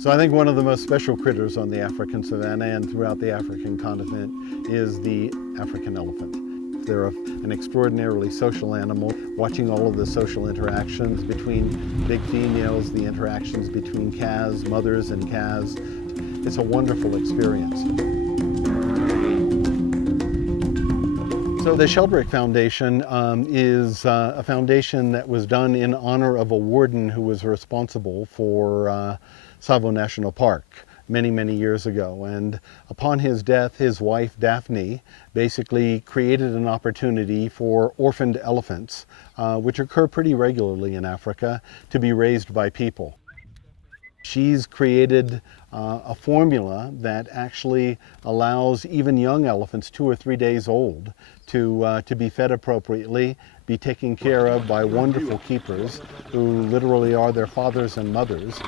So I think one of the most special critters on the African savanna and throughout the African continent is the African elephant. They're an extraordinarily social animal. Watching all of the social interactions between big females, the interactions between calves, mothers and calves, it's a wonderful experience. So the Sheldrake Foundation is a foundation that was done in honor of a warden who was responsible for Tsavo National Park many years ago. And upon his death, his wife Daphne basically created an opportunity for orphaned elephants, which occur pretty regularly in Africa, to be raised by people. She's created a formula that actually allows even young elephants, 2 or 3 days old, to be fed appropriately, be taken care of by wonderful keepers who literally are their fathers and mothers.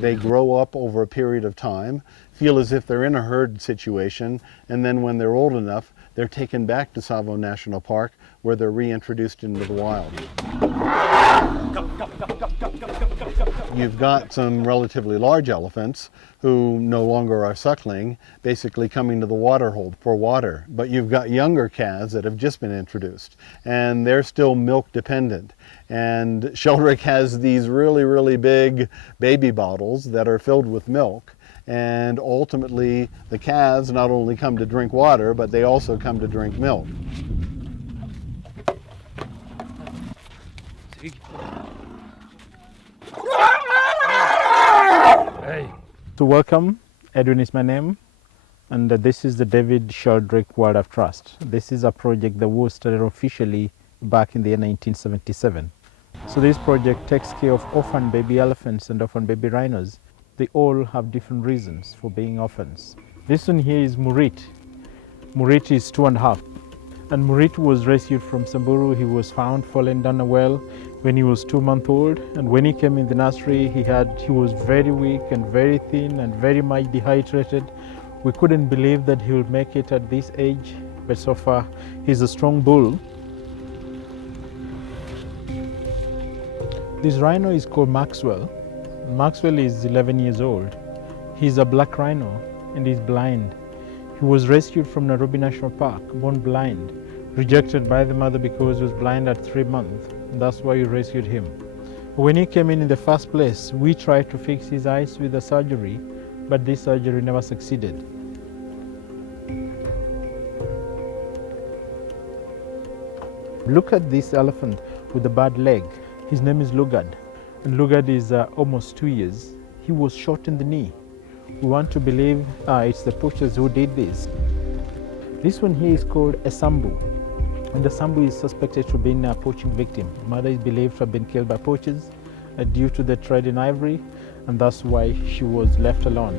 They grow up over a period of time, feel as if they're in a herd situation, and then when they're old enough, they're taken back to Tsavo National Park where they're reintroduced into the wild. You've got some relatively large elephants who no longer are suckling, basically coming to the water hole for water. But you've got younger calves that have just been introduced, and they're still milk dependent. And Sheldrake has these really big baby bottles that are filled with milk. And ultimately, the calves not only come to drink water, but they also come to drink milk. So welcome, Edwin is my name, and this is the David Sheldrake Wildlife Trust. This is a project that was started officially back in the year 1977. So this project takes care of orphan baby elephants and orphan baby rhinos. They all have different reasons for being orphans. This one here is Murit. Murit is 2.5. And Murit was rescued from Samburu. He was found fallen down a well when he was 2 months old. And when he came in the nursery, he was very weak and very thin and very much dehydrated. We couldn't believe that he would make it at this age, but so far he's a strong bull. This rhino is called Maxwell. Maxwell is 11 years old. He's a black rhino and he's blind. He was rescued from Nairobi National Park, born blind, rejected by the mother because he was blind at 3 months. That's why we rescued him. When he came in the first place, we tried to fix his eyes with a surgery, but this surgery never succeeded. Look at this elephant with a bad leg. His name is Lugard, and Lugard is almost 2 years. He was shot in the knee. We want to believe it's the poachers who did this. This one here is called a Sambu, and the Sambu is suspected to have been a poaching victim. The mother is believed to have been killed by poachers due to the trade in ivory, and that's why she was left alone.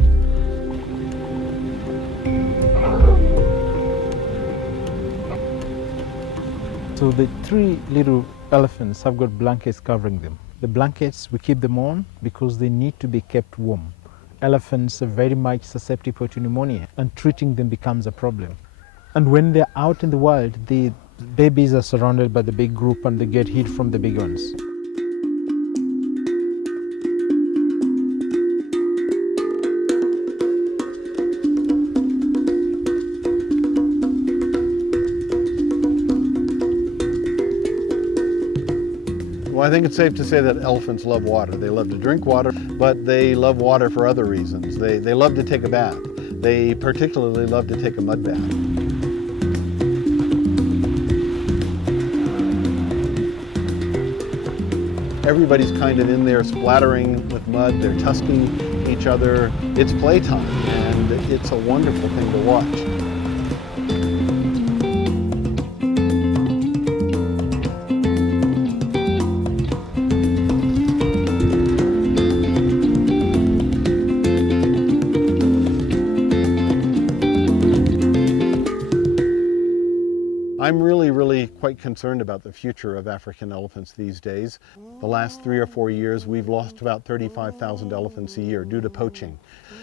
So the 3 little elephants have got blankets covering them. The blankets, we keep them on because they need to be kept warm. Elephants are very much susceptible to pneumonia, and treating them becomes a problem. And when they're out in the wild, the babies are surrounded by the big group and they get heat from the big ones. Well, I think it's safe to say that elephants love water. They love to drink water, but they love water for other reasons. They love to take a bath. They particularly love to take a mud bath. Everybody's kind of in there splattering with mud. They're tusking each other. It's playtime, and it's a wonderful thing to watch. I'm really quite concerned about the future of African elephants these days. The last 3 or 4 years, we've lost about 35,000 elephants a year due to poaching.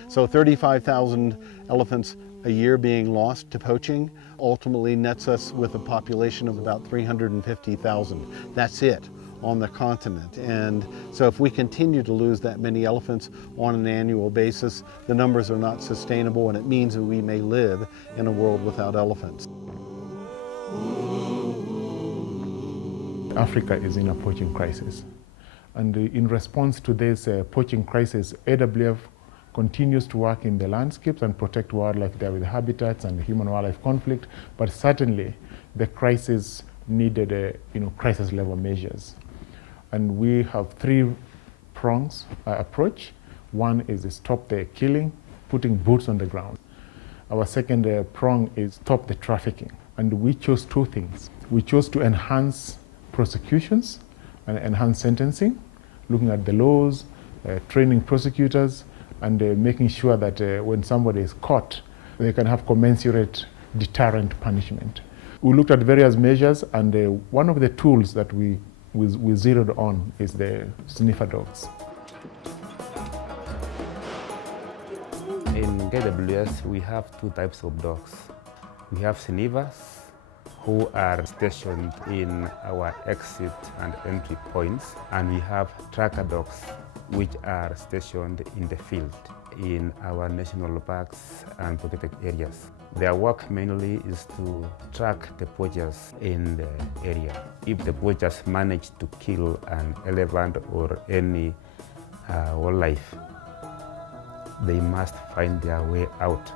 So 35,000 elephants a year being lost to poaching ultimately nets us with a population of about 350,000. That's it. on the continent. And so if we continue to lose that many elephants on an annual basis, the numbers are not sustainable, and it means that we may live in a world without elephants. Africa is in a poaching crisis. And in response to this poaching crisis, AWF continues to work in the landscapes and protect wildlife there with habitats and human-wildlife conflict, but certainly the crisis needed crisis level measures. And we have three prongs approach. One is to stop the killing, putting boots on the ground. Our second prong is stop the trafficking. And we chose two things. We chose to enhance prosecutions and enhance sentencing, looking at the laws, training prosecutors, and making sure that when somebody is caught, they can have commensurate deterrent punishment. We looked at various measures, and one of the tools that we zeroed on is the sniffer dogs. In KWS, we have two types of dogs. We have sniffers, who are stationed in our exit and entry points, and we have tracker dogs, which are stationed in the field in our national parks and protected areas. Their work mainly is to track the poachers in the area. If the poachers manage to kill an elephant or any wildlife, they must find their way out.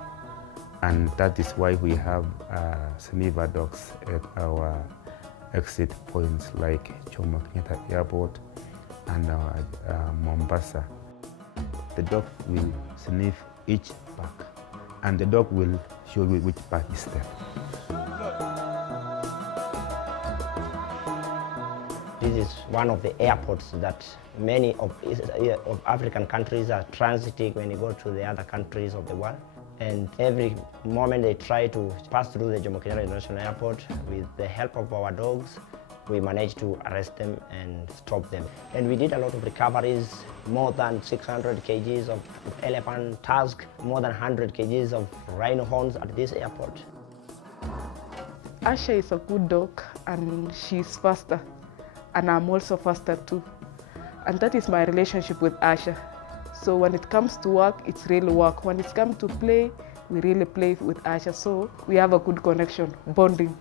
And that is why we have sniffer dogs at our exit points like Jomo Kenyatta Airport and Mombasa. The dog will sniff each bag, and the dog will show you which bag is there. This is one of the airports that many of African countries are transiting when you go to the other countries of the world. And every moment they try to pass through the Jomo Kenyatta International Airport, with the help of our dogs, we managed to arrest them and stop them. And we did a lot of recoveries, more than 600 kgs of elephant tusk, more than 100 kgs of rhino horns at this airport. Asha is a good dog, and she's faster, and I'm also faster too. And that is my relationship with Asha. So when it comes to work, it's really work. When it comes to play, we really play with Asha. So we have a good connection, bonding.